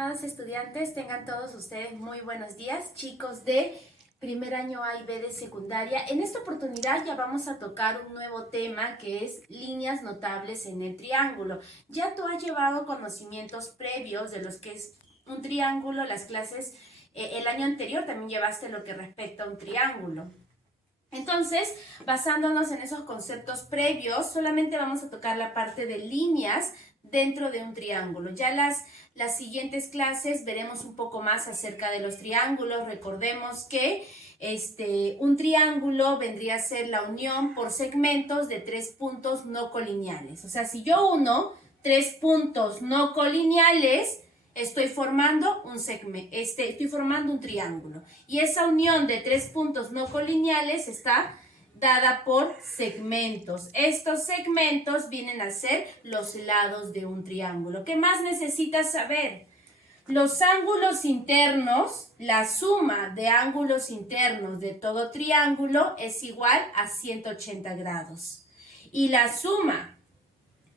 Estimados estudiantes, tengan todos ustedes muy buenos días, chicos de primer año A y B de secundaria. En esta oportunidad ya vamos a tocar un nuevo tema que es líneas notables en el triángulo. Ya tú has llevado conocimientos previos de los que es un triángulo, las clases, el año anterior también llevaste lo que respecta a un triángulo. Entonces, basándonos en esos conceptos previos, solamente vamos a tocar la parte de líneas dentro de un triángulo. Ya las siguientes clases veremos un poco más acerca de los triángulos. Recordemos que un triángulo vendría a ser la unión por segmentos de 3 puntos no colineales. O sea, si yo uno 3 puntos no colineales, estoy formando un triángulo. Y esa unión de 3 puntos no colineales está dada por segmentos. Estos segmentos vienen a ser los lados de un triángulo. ¿Qué más necesitas saber? Los ángulos internos, la suma de ángulos internos de todo triángulo es igual a 180 grados. Y la suma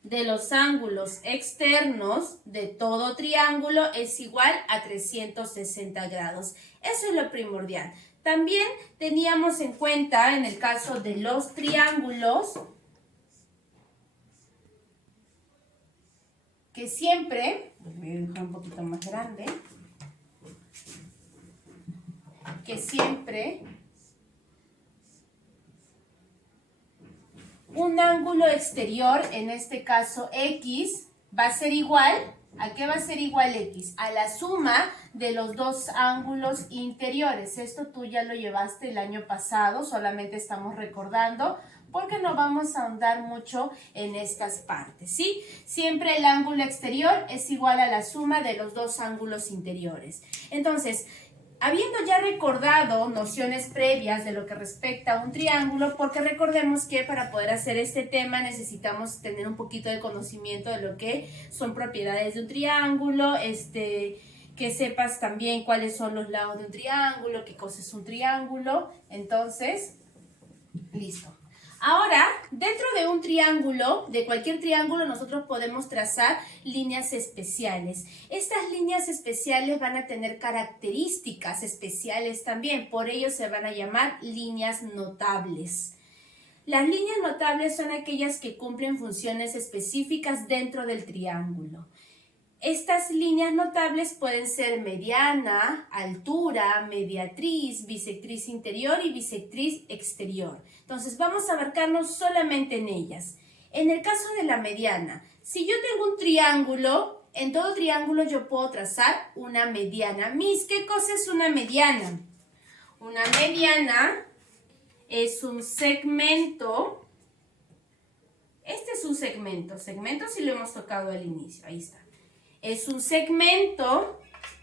de los ángulos externos de todo triángulo es igual a 360 grados. Eso es lo primordial. También teníamos en cuenta, en el caso de los triángulos, que siempre, voy a dejar un poquito más grande, que siempre un ángulo exterior, en este caso X, va a ser igual, ¿a qué va a ser igual X? A la suma de los dos ángulos interiores. Esto tú ya lo llevaste el año pasado, solamente estamos recordando porque no vamos a ahondar mucho en estas partes, ¿sí? Siempre el ángulo exterior es igual a la suma de los dos ángulos interiores. Entonces, habiendo ya recordado nociones previas de lo que respecta a un triángulo, porque recordemos que para poder hacer este tema necesitamos tener un poquito de conocimiento de lo que son propiedades de un triángulo, que sepas también cuáles son los lados de un triángulo, qué cosa es un triángulo. Entonces, listo. Ahora, dentro de un triángulo, de cualquier triángulo, nosotros podemos trazar líneas especiales. Estas líneas especiales van a tener características especiales también, por ello se van a llamar líneas notables. Las líneas notables son aquellas que cumplen funciones específicas dentro del triángulo. Estas líneas notables pueden ser mediana, altura, mediatriz, bisectriz interior y bisectriz exterior. Entonces vamos a abarcarnos solamente en ellas. En el caso de la mediana, si yo tengo un triángulo, en todo triángulo yo puedo trazar una mediana. Miss, ¿qué cosa es una mediana? Una mediana es un segmento. Este es un segmento. Segmento sí lo hemos tocado al inicio. Ahí está. Es un segmento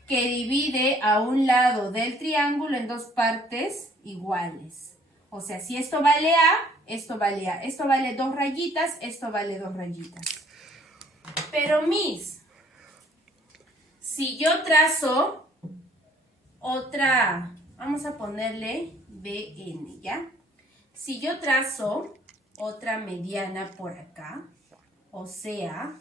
que divide a un lado del triángulo en dos partes iguales. O sea, si esto vale A, esto vale A. Esto vale 2 rayitas, esto vale 2 rayitas. Pero Miss, si yo trazo otra, vamos a ponerle BN, ¿ya? Si yo trazo otra mediana por acá, o sea,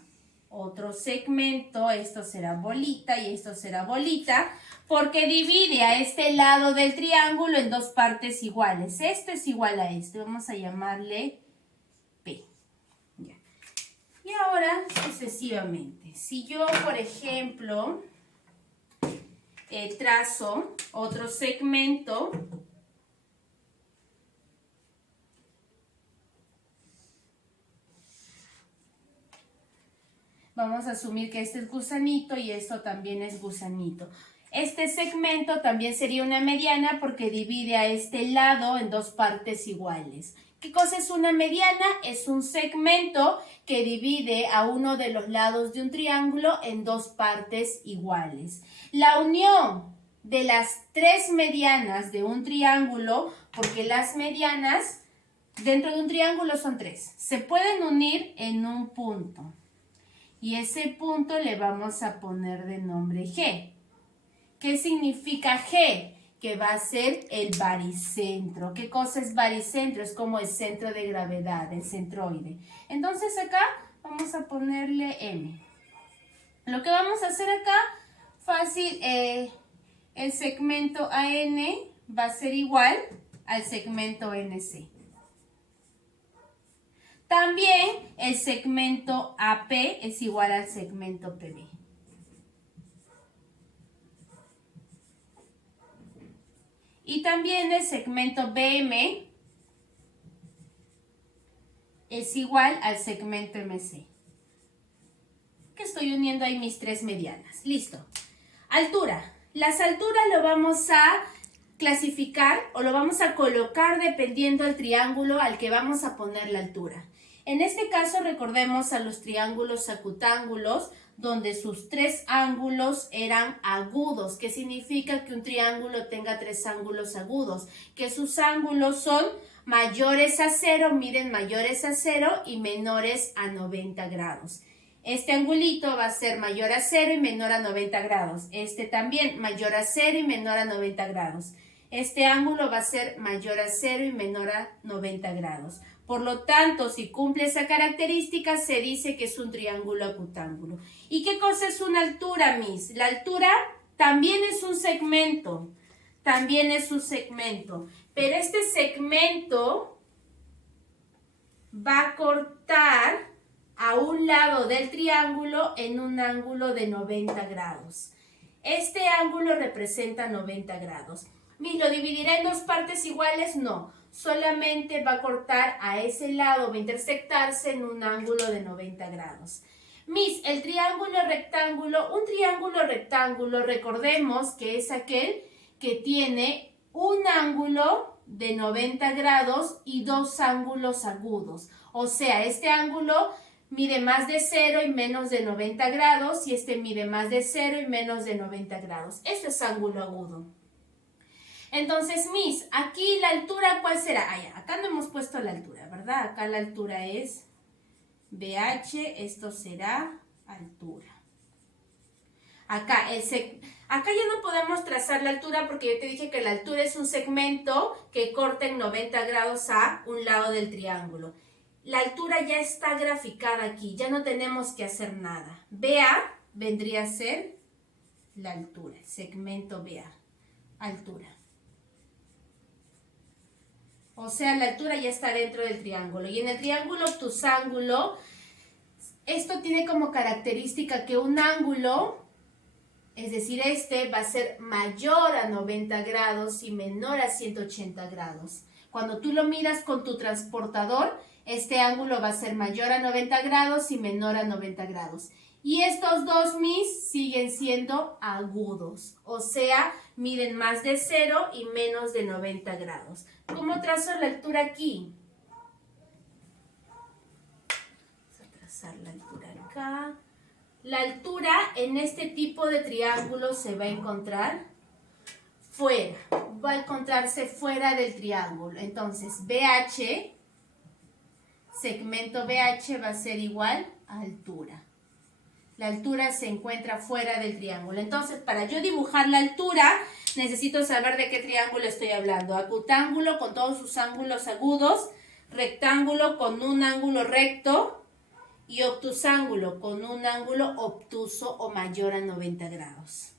otro segmento, esto será bolita y esto será bolita, porque divide a este lado del triángulo en dos partes iguales. Esto es igual a esto, vamos a llamarle P. Ya. Y ahora sucesivamente, si yo, por ejemplo, trazo otro segmento, vamos a asumir que este es gusanito y esto también es gusanito. Este segmento también sería una mediana porque divide a este lado en dos partes iguales. ¿Qué cosa es una mediana? Es un segmento que divide a uno de los lados de un triángulo en dos partes iguales. La unión de las 3 medianas de un triángulo, porque las medianas dentro de un triángulo son 3, se pueden unir en un punto. Y ese punto le vamos a poner de nombre G. ¿Qué significa G? Que va a ser el baricentro. ¿Qué cosa es baricentro? Es como el centro de gravedad, el centroide. Entonces acá vamos a ponerle M. Lo que vamos a hacer acá, fácil, el segmento AN va a ser igual al segmento NC. También el segmento AP es igual al segmento PB. Y también el segmento BM es igual al segmento MC. Que estoy uniendo ahí mis tres medianas. Listo. Altura. Las alturas lo vamos a clasificar o lo vamos a colocar dependiendo del triángulo al que vamos a poner la altura. En este caso recordemos a los triángulos acutángulos donde sus tres ángulos eran agudos, que significa que un triángulo tenga tres ángulos agudos, que sus ángulos son mayores a 0, miren, mayores a 0 y menores a 90 grados. Este angulito va a ser mayor a 0 y menor a 90 grados. Este también mayor a 0 y menor a 90 grados. Este ángulo va a ser mayor a 0 y menor a 90 grados. Por lo tanto, si cumple esa característica, se dice que es un triángulo acutángulo. ¿Y qué cosa es una altura, Miss? La altura también es un segmento. También es un segmento. Pero este segmento va a cortar a un lado del triángulo en un ángulo de 90 grados. Este ángulo representa 90 grados. Miss, ¿lo dividirá en dos partes iguales? No. Solamente va a cortar a ese lado, va a intersectarse en un ángulo de 90 grados. Miss, el triángulo rectángulo, un triángulo rectángulo, recordemos que es aquel que tiene un ángulo de 90 grados y dos ángulos agudos. O sea, este ángulo mide más de 0 y menos de 90 grados y este mide más de 0 y menos de 90 grados. Este es ángulo agudo. Entonces, Miss, aquí la altura, ¿cuál será? Ah, ya, acá no hemos puesto la altura, ¿verdad? Acá la altura es BH, esto será altura. Acá ya no podemos trazar la altura porque yo te dije que la altura es un segmento que corta en 90 grados a un lado del triángulo. La altura ya está graficada aquí, ya no tenemos que hacer nada. BA vendría a ser la altura, segmento BA, altura. O sea, la altura ya está dentro del triángulo. Y en el triángulo obtusángulo, esto tiene como característica que un ángulo, es decir, este va a ser mayor a 90 grados y menor a 180 grados. Cuando tú lo miras con tu transportador, este ángulo va a ser mayor a 90 grados y menor a 90 grados. Y estos dos Miss siguen siendo agudos, o sea, miden más de 0 y menos de 90 grados. ¿Cómo trazo la altura aquí? Vamos a trazar la altura acá. La altura en este tipo de triángulo se va a encontrar fuera, va a encontrarse fuera del triángulo. Entonces, BH, segmento BH va a ser igual a altura. La altura se encuentra fuera del triángulo. Entonces, para yo dibujar la altura, necesito saber de qué triángulo estoy hablando. Acutángulo con todos sus ángulos agudos, rectángulo con un ángulo recto y obtusángulo con un ángulo obtuso o mayor a 90 grados.